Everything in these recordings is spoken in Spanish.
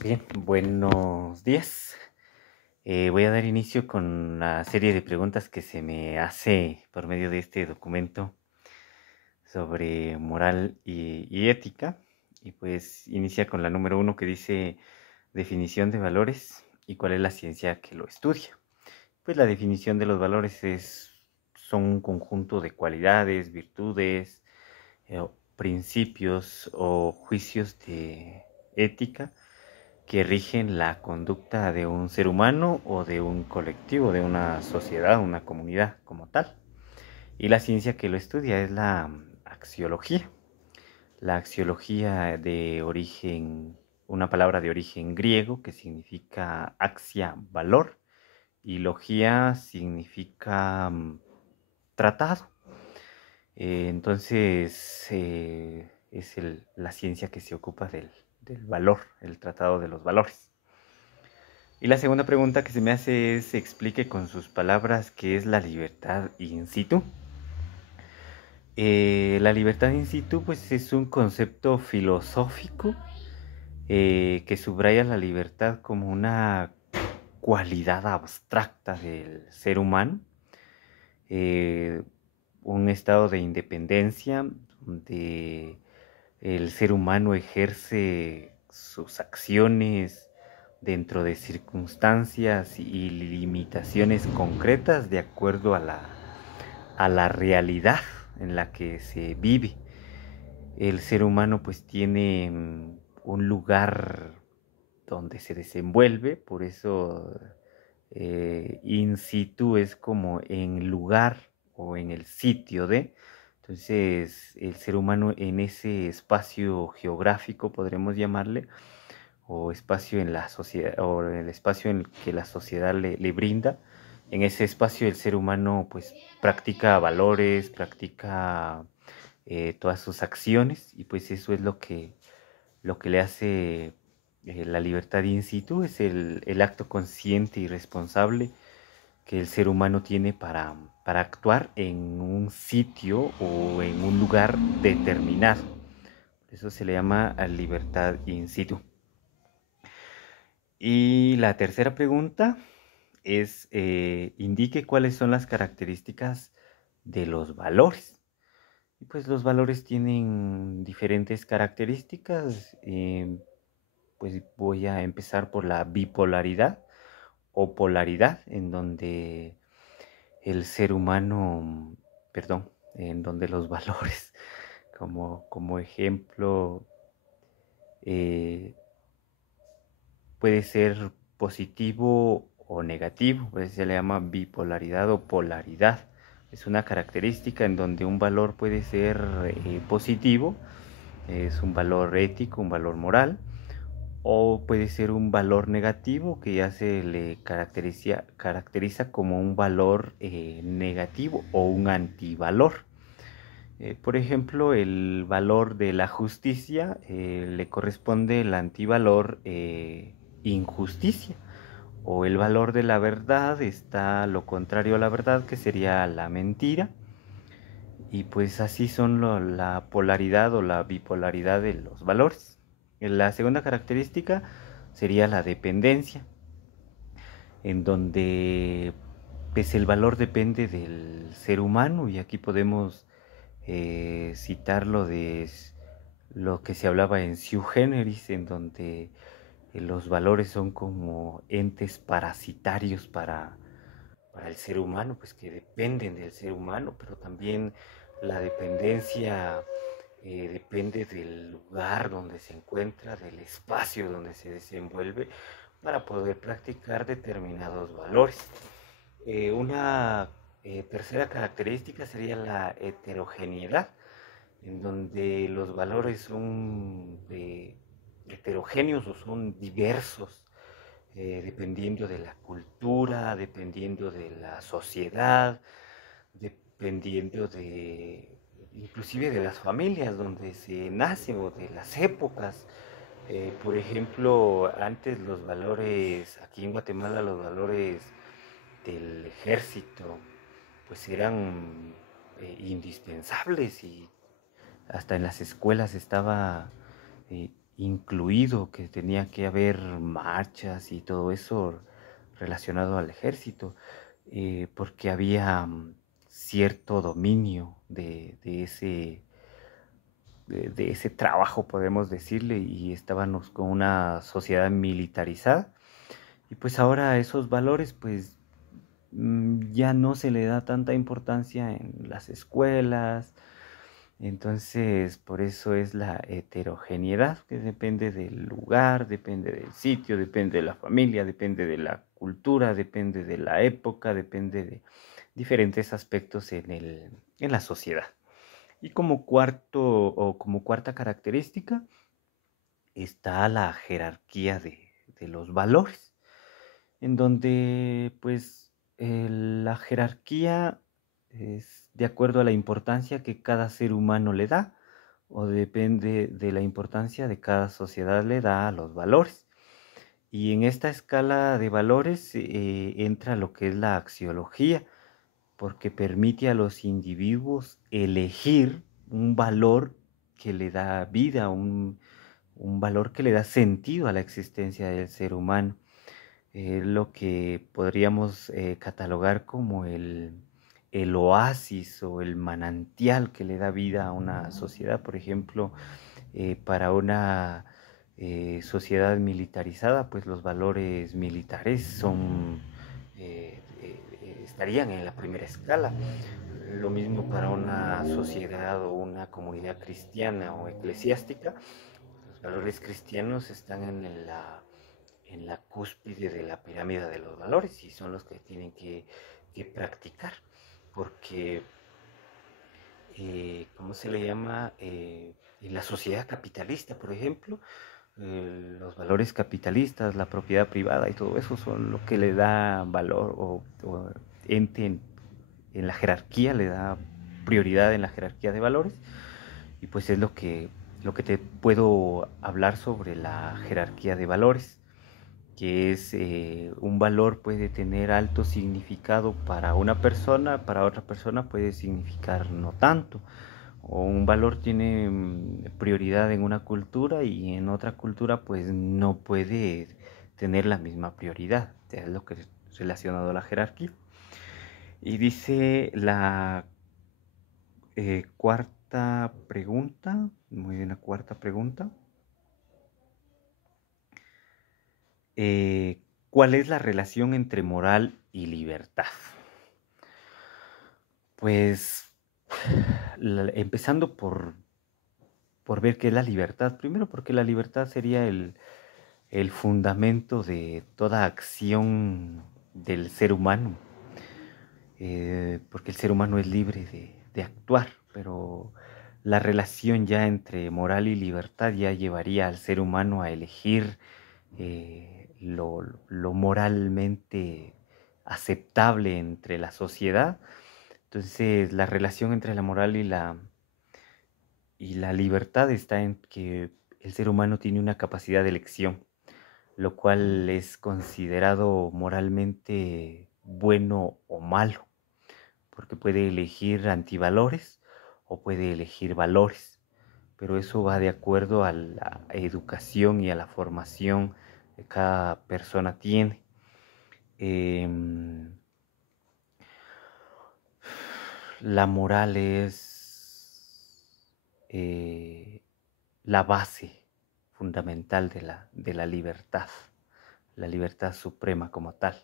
Bien, buenos días. Voy a dar inicio con una serie de preguntas que se me hace por medio de este documento sobre moral y ética. Y pues inicia con la número 1 que dice definición de valores y cuál es la ciencia que lo estudia. Pues la definición de los valores son un conjunto de cualidades, virtudes, principios o juicios de ética que rigen la conducta de un ser humano o de un colectivo, de una sociedad, una comunidad como tal. Y la ciencia que lo estudia es la axiología. La axiología de origen, una palabra de origen griego que significa axia, valor, y logía significa tratado. Entonces es la ciencia que se ocupa del valor, el tratado de los valores. Y la segunda pregunta que se me hace es explique con sus palabras qué es la libertad in situ. La libertad in situ pues es un concepto filosófico que subraya la libertad como una cualidad abstracta del ser humano, eh, un estado de independencia donde el ser humano ejerce sus acciones dentro de circunstancias y limitaciones concretas de acuerdo a la realidad en la que se vive. El ser humano pues tiene un lugar donde se desenvuelve, por eso in situ es como en lugar o en el sitio de. Entonces el ser humano en ese espacio geográfico, podremos llamarle, o espacio en la sociedad, o el espacio en que la sociedad le brinda, en ese espacio el ser humano pues practica valores, practica todas sus acciones, y pues eso es lo que le hace la libertad in situ, es el acto consciente y responsable que el ser humano tiene para actuar en un sitio o en un lugar determinado. Eso se le llama libertad in situ. Y la tercera pregunta es, indique cuáles son las características de los valores. Y pues los valores tienen diferentes características. Pues voy a empezar por la bipolaridad o polaridad, en donde el ser humano, perdón, en donde los valores, como ejemplo, eh, puede ser positivo o negativo, pues se le llama bipolaridad o polaridad. Es una característica en donde un valor puede ser positivo, es un valor ético, un valor moral, o puede ser un valor negativo que ya se le caracteriza como un valor negativo o un antivalor. Por ejemplo, el valor de la justicia le corresponde el antivalor injusticia, o el valor de la verdad está lo contrario a la verdad, que sería la mentira. Y pues así son la polaridad o la bipolaridad de los valores. La segunda característica sería la dependencia, en donde pues el valor depende del ser humano, y aquí podemos citar lo que se hablaba en Sui Generis, en donde los valores son como entes parasitarios para el ser humano, pues que dependen del ser humano, pero también la dependencia depende del lugar donde se encuentra, del espacio donde se desenvuelve para poder practicar determinados valores. Una tercera característica sería la heterogeneidad, en donde los valores son heterogéneos o son diversos, dependiendo de la cultura, dependiendo de la sociedad, dependiendo de inclusive de las familias donde se nace o de las épocas. Por ejemplo, antes los valores, aquí en Guatemala los valores del ejército, pues eran indispensables, y hasta en las escuelas estaba incluido, que tenía que haber marchas y todo eso relacionado al ejército, porque había cierto dominio de ese trabajo, podemos decirle, y estábamos con una sociedad militarizada. Y pues ahora esos valores, pues ya no se le da tanta importancia en las escuelas. Entonces, por eso es la heterogeneidad, que depende del lugar, depende del sitio, depende de la familia, depende de la cultura, depende de la época, depende de diferentes aspectos en la sociedad. Y como cuarto o como cuarta característica está la jerarquía de los valores, en donde pues la jerarquía es de acuerdo a la importancia que cada ser humano le da o depende de la importancia de cada sociedad le da a los valores. Y en esta escala de valores entra lo que es la axiología, porque permite a los individuos elegir un valor que le da vida, un valor que le da sentido a la existencia del ser humano. Lo que podríamos catalogar como el oasis o el manantial que le da vida a una sociedad. Por ejemplo, para una sociedad militarizada, pues los valores militares estarían en la primera escala. Lo mismo para una sociedad o una comunidad cristiana o eclesiástica. Los valores cristianos están en la cúspide de la pirámide de los valores y son los que tienen que practicar. Porque, ¿cómo se le llama? En la sociedad capitalista, por ejemplo, los valores capitalistas, la propiedad privada y todo eso son lo que le da valor o ente en la jerarquía, le da prioridad en la jerarquía de valores. Y pues es lo que te puedo hablar sobre la jerarquía de valores, que es un valor puede tener alto significado para una persona, para otra persona puede significar no tanto. O un valor tiene prioridad en una cultura y en otra cultura pues no puede tener la misma prioridad. Es lo que es relacionado a la jerarquía. Y dice la cuarta pregunta, muy bien, la cuarta pregunta. ¿Cuál es la relación entre moral y libertad? Pues empezando por ver qué es la libertad. Primero porque la libertad sería el fundamento de toda acción del ser humano. Porque el ser humano es libre de actuar, pero la relación ya entre moral y libertad ya llevaría al ser humano a elegir lo moralmente aceptable entre la sociedad. Entonces, la relación entre la moral y la libertad está en que el ser humano tiene una capacidad de elección, lo cual es considerado moralmente bueno o malo, porque puede elegir antivalores o puede elegir valores, pero eso va de acuerdo a la educación y a la formación que cada persona tiene. Em, la moral es la base fundamental de la libertad suprema como tal.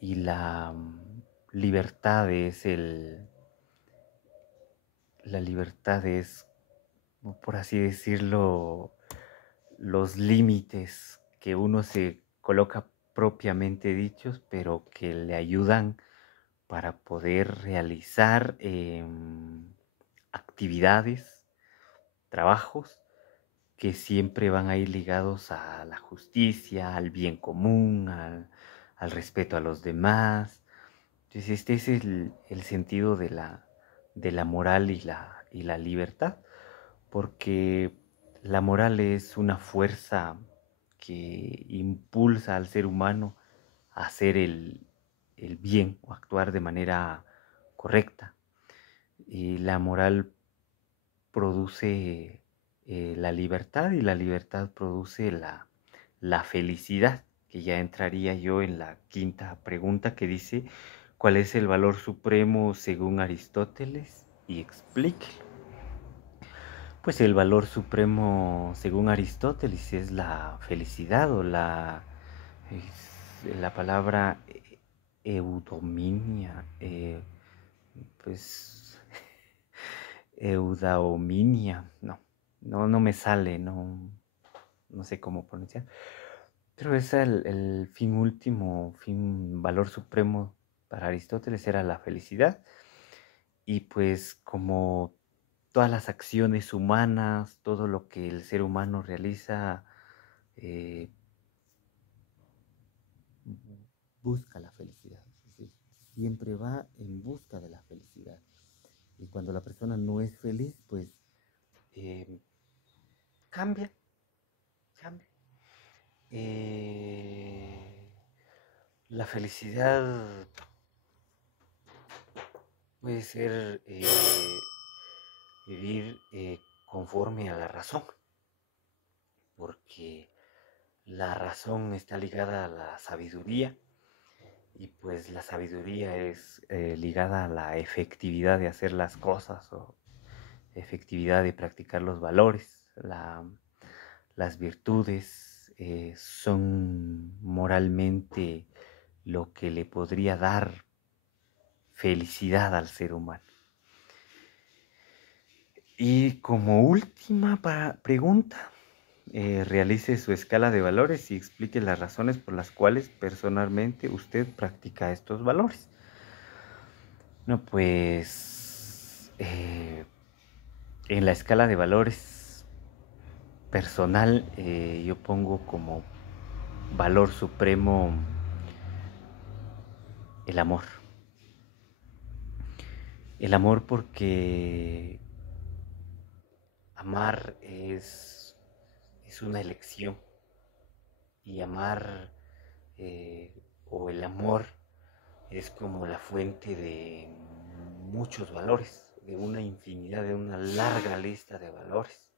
Y la libertad es la libertad es, por así decirlo, los límites que uno se coloca propiamente dichos, pero que le ayudan para poder realizar actividades, trabajos que siempre van a ir ligados a la justicia, al bien común, al respeto a los demás. Entonces este es el sentido de la moral y la libertad, porque la moral es una fuerza que impulsa al ser humano a hacer el bien o actuar de manera correcta. Y la moral produce la libertad, y la libertad produce la felicidad, que ya entraría yo en la quinta pregunta que dice, ¿cuál es el valor supremo según Aristóteles? Y explíquelo. Pues el valor supremo según Aristóteles es la felicidad, o la palabra eudominia, pues eudaominia, no me sale, no sé cómo pronunciar, pero es el fin último, valor supremo para Aristóteles era la felicidad. Y pues como todas las acciones humanas, todo lo que el ser humano realiza, eh, busca la felicidad. Es decir, siempre va en busca de la felicidad. Y cuando la persona no es feliz, pues eh, cambia, cambia. La felicidad puede ser vivir conforme a la razón, porque la razón está ligada a la sabiduría, y pues la sabiduría es ligada a la efectividad de hacer las cosas, o efectividad de practicar los valores. Las virtudes son moralmente lo que le podría dar felicidad al ser humano. Y como última pregunta, realice su escala de valores y explique las razones por las cuales personalmente usted practica estos valores. No, pues en la escala de valores personal, yo pongo como valor supremo el amor. El amor, porque amar es una elección, y amar o el amor es como la fuente de muchos valores, de una infinidad, de una larga lista de valores.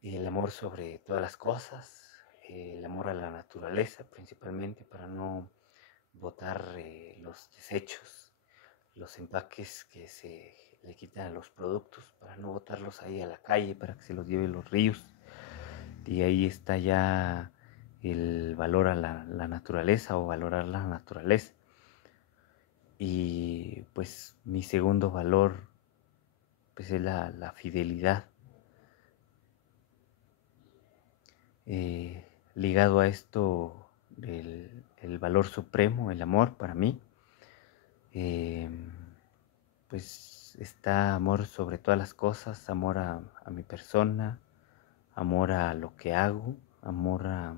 El amor sobre todas las cosas, el amor a la naturaleza principalmente, para no botar los desechos, los empaques que se le quitan a los productos, para no botarlos ahí a la calle, para que se los lleven los ríos. Y ahí está ya el valor a la naturaleza, o valorar la naturaleza. Y pues mi segundo valor pues es la fidelidad. Ligado a esto, el valor supremo, el amor para mí, eh, pues está amor sobre todas las cosas, amor a mi persona, amor a lo que hago, amor a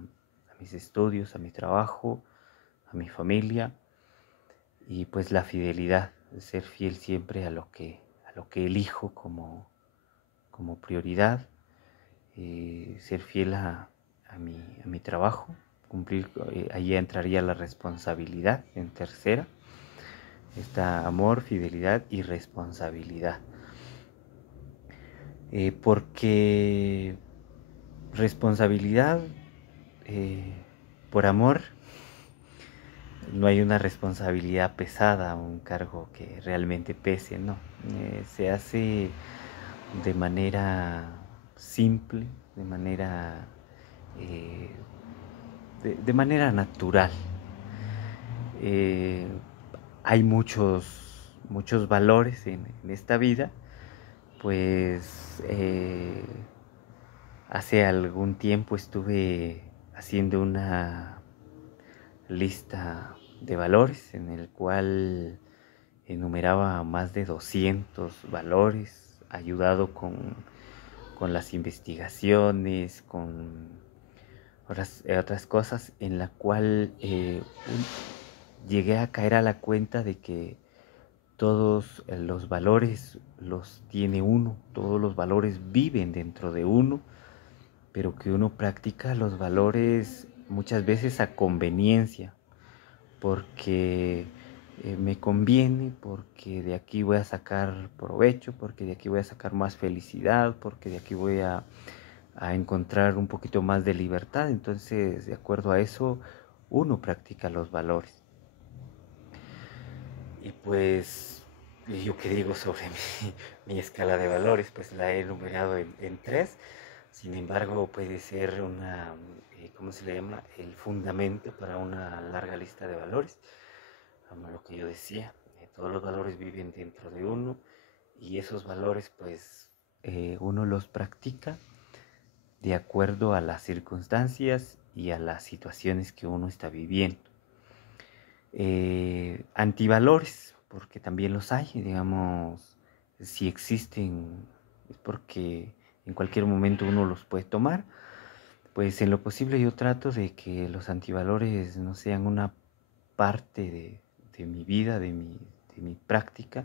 mis estudios, a mi trabajo, a mi familia, y pues la fidelidad, ser fiel siempre a lo que elijo como prioridad, ser fiel a mi trabajo, cumplir. Ahí entraría la responsabilidad en tercera. Está amor, fidelidad y responsabilidad. Porque responsabilidad, eh, por amor, no hay una responsabilidad pesada, un cargo que realmente pese, no. Se hace de manera simple, de manera, eh, de manera natural. Eh, Hay muchos valores en esta vida, pues hace algún tiempo estuve haciendo una lista de valores en el cual enumeraba más de 200 valores, ayudado con las investigaciones, con otras cosas, en la cual llegué a caer a la cuenta de que todos los valores los tiene uno, todos los valores viven dentro de uno, pero que uno practica los valores muchas veces a conveniencia, porque me conviene porque de aquí voy a sacar provecho, porque de aquí voy a sacar más felicidad, porque de aquí voy a encontrar un poquito más de libertad. Entonces, de acuerdo a eso, uno practica los valores. Y pues, yo qué digo sobre mi escala de valores, pues la he enumerado en tres. Sin embargo, puede ser una, ¿cómo se le llama? El fundamento para una larga lista de valores. Como lo que yo decía, todos los valores viven dentro de uno y esos valores pues uno los practica de acuerdo a las circunstancias y a las situaciones que uno está viviendo. Antivalores, porque también los hay, digamos, si existen es porque en cualquier momento uno los puede tomar. Pues en lo posible yo trato de que los antivalores no sean una parte de mi vida, de mi práctica,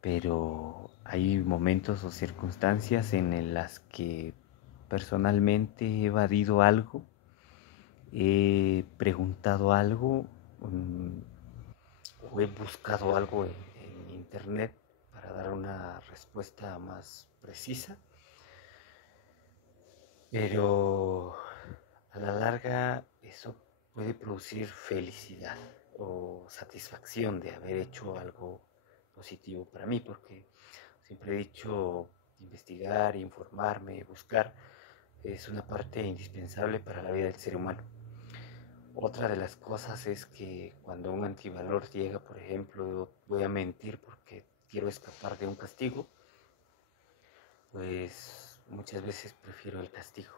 pero hay momentos o circunstancias en las que personalmente he evadido algo, he preguntado algo o he buscado algo en internet para dar una respuesta más precisa, pero a la larga eso puede producir felicidad o satisfacción de haber hecho algo positivo para mí, porque siempre he dicho investigar, informarme, buscar es una parte indispensable para la vida del ser humano. Otra de las cosas es que cuando un antivalor llega, por ejemplo, voy a mentir porque quiero escapar de un castigo, pues muchas veces prefiero el castigo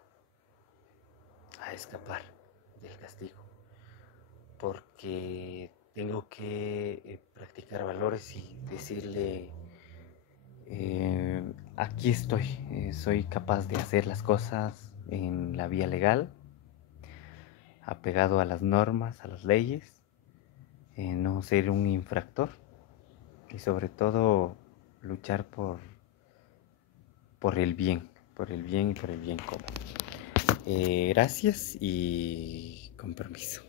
a escapar del castigo, porque tengo que practicar valores y decirle, aquí estoy, soy capaz de hacer las cosas en la vía legal, apegado a las normas, a las leyes, no ser un infractor y sobre todo luchar por el bien y por el bien común. Gracias y con permiso.